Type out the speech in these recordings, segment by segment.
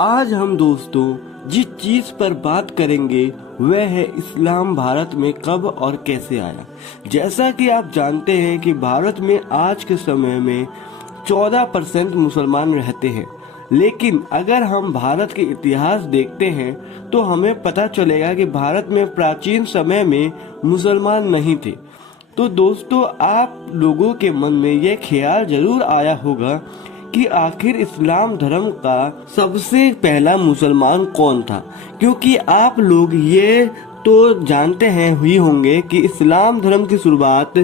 आज हम दोस्तों जिस चीज पर बात करेंगे वह है इस्लाम भारत में कब और कैसे आया। जैसा कि आप जानते हैं कि भारत में आज के समय में 14% मुसलमान रहते हैं, लेकिन अगर हम भारत के इतिहास देखते हैं तो हमें पता चलेगा कि भारत में प्राचीन समय में मुसलमान नहीं थे। तो दोस्तों, आप लोगों के मन में यह ख्याल जरूर आया होगा कि आखिर इस्लाम धर्म का सबसे पहला मुसलमान कौन था, क्योंकि आप लोग ये तो जानते हैं ही होंगे कि इस्लाम धर्म की शुरुआत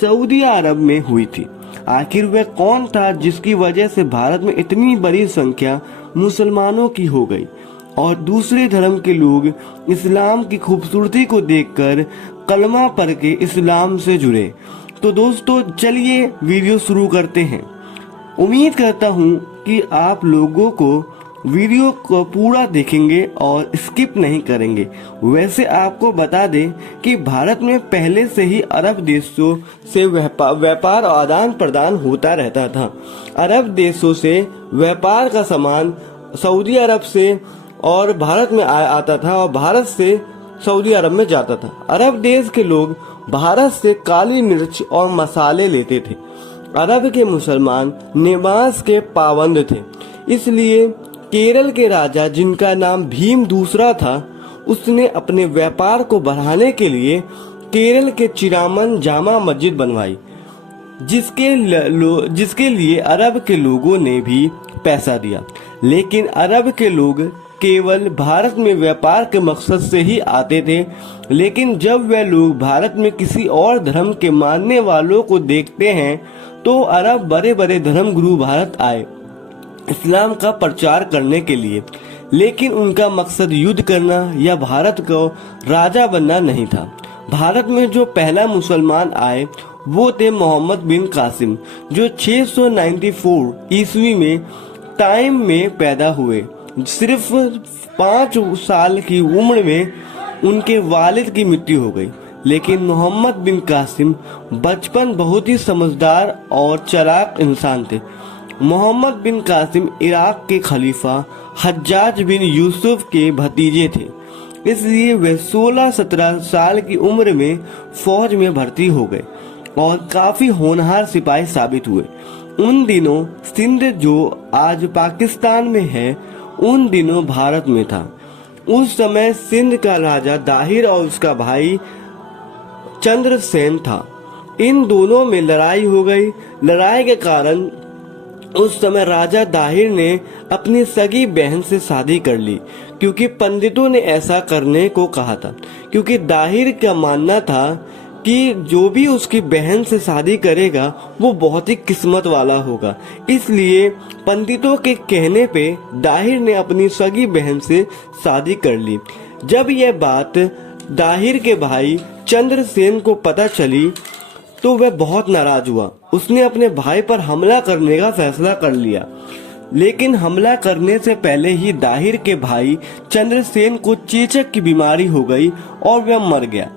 सऊदी अरब में हुई थी। आखिर वह कौन था जिसकी वजह से भारत में इतनी बड़ी संख्या मुसलमानों की हो गई और दूसरे धर्म के लोग इस्लाम की खूबसूरती को देखकर कलमा पढ़ के इस्लाम से जुड़े। तो दोस्तों, चलिए वीडियो शुरू करते हैं। उम्मीद करता हूँ कि आप लोगों को वीडियो को पूरा देखेंगे और स्किप नहीं करेंगे। वैसे आपको बता दें कि भारत में पहले से ही अरब देशों से व्यापार आदान प्रदान होता रहता था। अरब देशों से व्यापार का सामान सऊदी अरब से और भारत में आता था और भारत से सऊदी अरब में जाता था। अरब देश के लोग भारत से काली मिर्च और मसाले लेते थे। अरब के मुसलमान नमाज के पाबंद थे, इसलिए केरल के राजा, जिनका नाम भीम दूसरा था, उसने अपने व्यापार को बढ़ाने के लिए केरल के चिरामन जामा मस्जिद बनवाई, जिसके लिए अरब के लोगों ने भी पैसा दिया। लेकिन अरब के लोग केवल भारत में व्यापार के मकसद से ही आते थे, लेकिन जब वे लोग भारत में किसी और धर्म के मानने वालों को देखते हैं तो अरब बड़े बड़े धर्म गुरु भारत आए इस्लाम का प्रचार करने के लिए, लेकिन उनका मकसद युद्ध करना या भारत को राजा बनना नहीं था। भारत में जो पहला मुसलमान आए वो थे मोहम्मद बिन कासिम, जो 694 ईस्वी में टाइम में पैदा हुए। सिर्फ 5 साल की उम्र में उनके वालिद की मृत्यु हो गई। लेकिन मोहम्मद बिन कासिम बचपन बहुत ही समझदार और चालाक इंसान थे। मोहम्मद बिन कासिम इराक के खलीफा हज्जाज बिन यूसुफ के भतीजे थे, इसलिए वे 16-17 साल की उम्र में फौज में भर्ती हो गए और काफी होनहार सिपाही साबित हुए। उन दिनों सिंध, जो आज पाकिस्तान में है, उन दिनों भारत में था। उस समय सिंध का राजा दाहिर और उसका भाई चंद्रसेन था। इन दोनों में लड़ाई हो गई। लड़ाई के कारण उस समय राजा दाहिर ने अपनी सगी बहन से शादी कर ली, क्योंकि पंडितों ने ऐसा करने को कहा था, क्योंकि दाहिर का मानना था कि जो भी उसकी बहन से शादी करेगा वो बहुत ही किस्मत वाला होगा। इसलिए पंडितों के कहने पे दाहिर ने अपनी सगी बहन से शादी कर ली। जब यह बात दाहिर के भाई चंद्रसेन को पता चली तो वह बहुत नाराज हुआ। उसने अपने भाई पर हमला करने का फैसला कर लिया, लेकिन हमला करने से पहले ही दाहिर के भाई चंद्रसेन को चेचक की बीमारी हो गई और वह मर गया।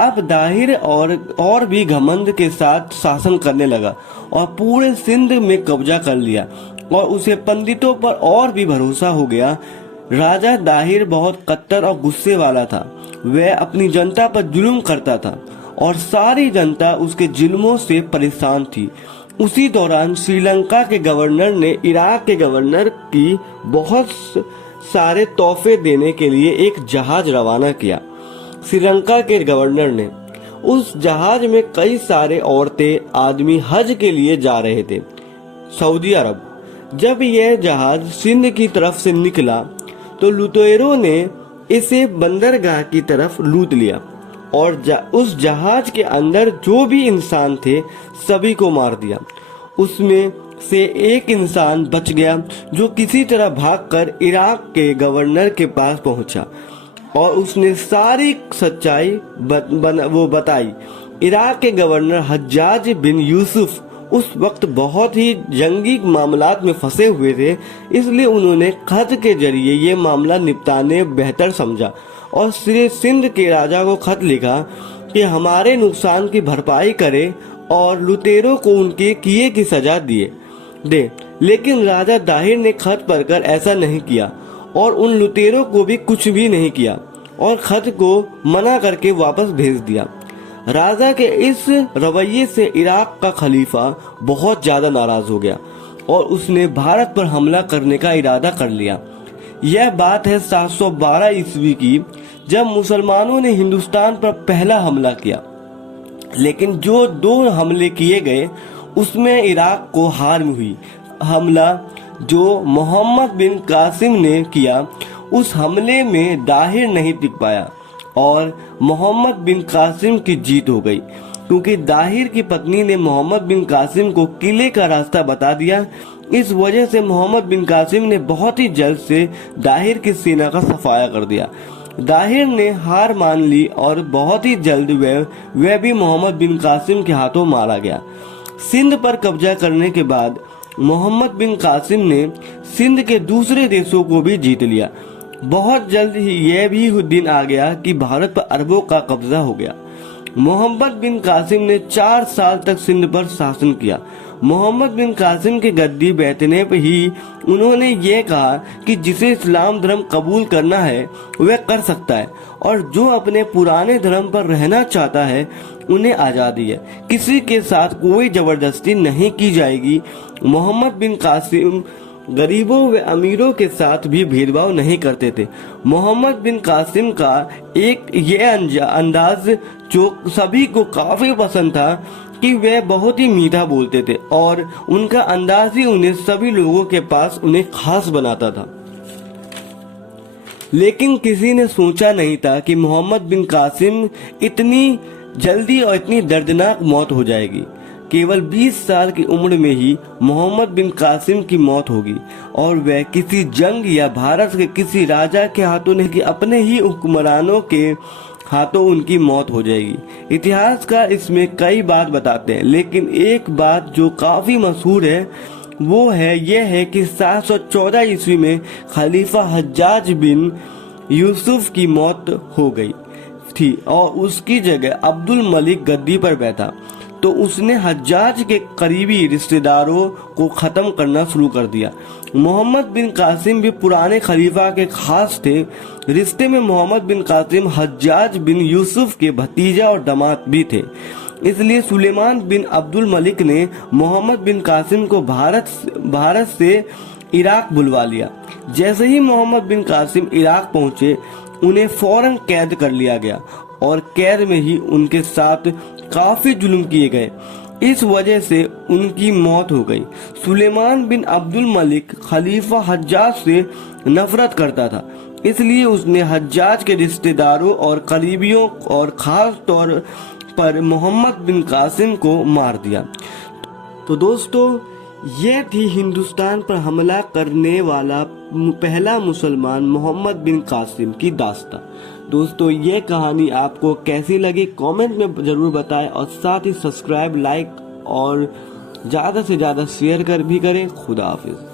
अब दाहिर और भी घमंड के साथ शासन करने लगा और पूरे सिंध में कब्जा कर लिया और उसे पंडितों पर और भी भरोसा हो गया। राजा दाहिर बहुत कट्टर और गुस्से वाला था। वह अपनी जनता पर जुल्म करता था और सारी जनता उसके जुल्मों से परेशान थी। उसी दौरान श्रीलंका के गवर्नर ने इराक के गवर्नर की बहुत सारे तोहफे देने के लिए एक जहाज रवाना किया। श्रीलंका के गवर्नर ने उस जहाज में कई सारे औरतें, आदमी हज के लिए जा रहे थे सऊदी अरब। जब यह जहाज सिंध की तरफ से निकला तो लुटेरों ने इसे बंदरगाह की तरफ लूट लिया और उस जहाज के अंदर जो भी इंसान थे सभी को मार दिया। उसमें से एक इंसान बच गया, जो किसी तरह भागकर इराक के गवर्नर के पास पहुंचा और उसने सारी सच्चाई बताई। इराक के गवर्नर हज्जाज बिन यूसुफ उस वक्त बहुत ही जंगी मामलात में फंसे हुए थे, इसलिए उन्होंने खत के जरिए ये मामला निपटाने बेहतर समझा और श्री सिंध के राजा को खत लिखा कि हमारे नुकसान की भरपाई करे और लुटेरों को उनके किए की सजा दे। लेकिन राजा दाहिर ने खत पढ़कर ऐसा नहीं किया और उन लुटेरों को भी कुछ भी नहीं किया और खत को मना करके वापस भेज दिया। राजा के इस रवैये से इराक का खलीफा बहुत ज्यादा नाराज हो गया और उसने भारत पर हमला करने का इरादा कर लिया। यह बात है 712 ईस्वी की, जब मुसलमानों ने हिंदुस्तान पर पहला हमला किया। लेकिन जो 2 हमले किए गए उसमें इराक को हार हुई। हमला जो मोहम्मद बिन कासिम ने किया, उस हमले में दाहिर नहीं टिक पाया और मोहम्मद बिन कासिम की जीत हो गई, क्योंकि दाहिर की पत्नी ने मोहम्मद बिन कासिम को किले का रास्ता बता दिया। इस वजह से मोहम्मद बिन कासिम ने बहुत ही जल्द से दाहिर की सेना का सफाया कर दिया। दाहिर ने हार मान ली और बहुत ही जल्द वह भी मोहम्मद बिन कासिम के हाथों मारा गया। सिंध पर कब्जा करने के बाद मोहम्मद बिन कासिम ने सिंध के दूसरे देशों को भी जीत लिया। बहुत जल्द ही यह भी दिन आ गया कि भारत पर अरबों का कब्जा हो गया। मोहम्मद बिन कासिम ने 4 साल तक सिंध पर शासन किया। मोहम्मद बिन कासिम के गद्दी बैठने पर ही उन्होंने ये कहा कि जिसे इस्लाम धर्म कबूल करना है वह कर सकता है और जो अपने पुराने धर्म पर रहना चाहता है उन्हें आज़ादी है, किसी के साथ कोई जबरदस्ती नहीं की जाएगी। मोहम्मद बिन कासिम गरीबों व अमीरों के साथ भी भेदभाव नहीं करते थे। मोहम्मद बिन कासिम का एक ये अंदाज जो सभी को काफी पसंद था कि वे बहुत ही मीठा बोलते थे और उनका अंदाज ही उन्हें सभी लोगों के पास उन्हें खास बनाता था। लेकिन किसी ने सोचा नहीं था कि मोहम्मद बिन कासिम इतनी जल्दी और इतनी दर्दनाक मौत हो जाएगी। केवल 20 साल की उम्र में ही मोहम्मद बिन कासिम की मौत होगी और वह किसी जंग या भारत के किसी राजा के हाथों नहीं कि अपने ही हुक्मरानों के हाथों उनकी मौत हो जाएगी। इतिहासकार इसमें कई बात बताते हैं, लेकिन एक बात जो काफी मशहूर है वो है यह है कि 714 ईस्वी में खलीफा हज्जाज बिन यूसुफ की मौत हो गई थी और उसकी जगह अब्दुल मलिक गद्दी पर बैठा। तो उसने हज्जाज के करीबी रिश्तेदारों को खत्म करना शुरू कर दिया। मोहम्मद बिन कासिम भी पुराने खलीफा के खास थे। रिश्ते में मोहम्मद बिन कासिम हज्जाज बिन यूसुफ के भतीजा और दामाद भी थे। इसलिए सुलेमान बिन अब्दुल मलिक ने मोहम्मद बिन कासिम को भारत से इराक बुलवा लिया। जैसे ही मोहम्मद बिन कासिम इराक पहुंचे, उन्हें फौरन कैद कर लिया गया और कैद में ही उनके साथ काफी जुल्म किए गए। इस वजह से उनकी मौत हो गई। सुलेमान बिन अब्दुल मलिक खलीफा हज्जाज से नफरत करता था, इसलिए उसने हज्जाज के रिश्तेदारों और करीबियों और खास तौर पर मोहम्मद बिन कासिम को मार दिया। तो दोस्तों, यह थी हिंदुस्तान पर हमला करने वाला पहला मुसलमान मोहम्मद बिन कासिम की दास्तां। दोस्तों, ये कहानी आपको कैसी लगी कमेंट में जरूर बताएं और साथ ही सब्सक्राइब, लाइक और ज़्यादा से ज़्यादा शेयर भी करें। खुदा हाफिज।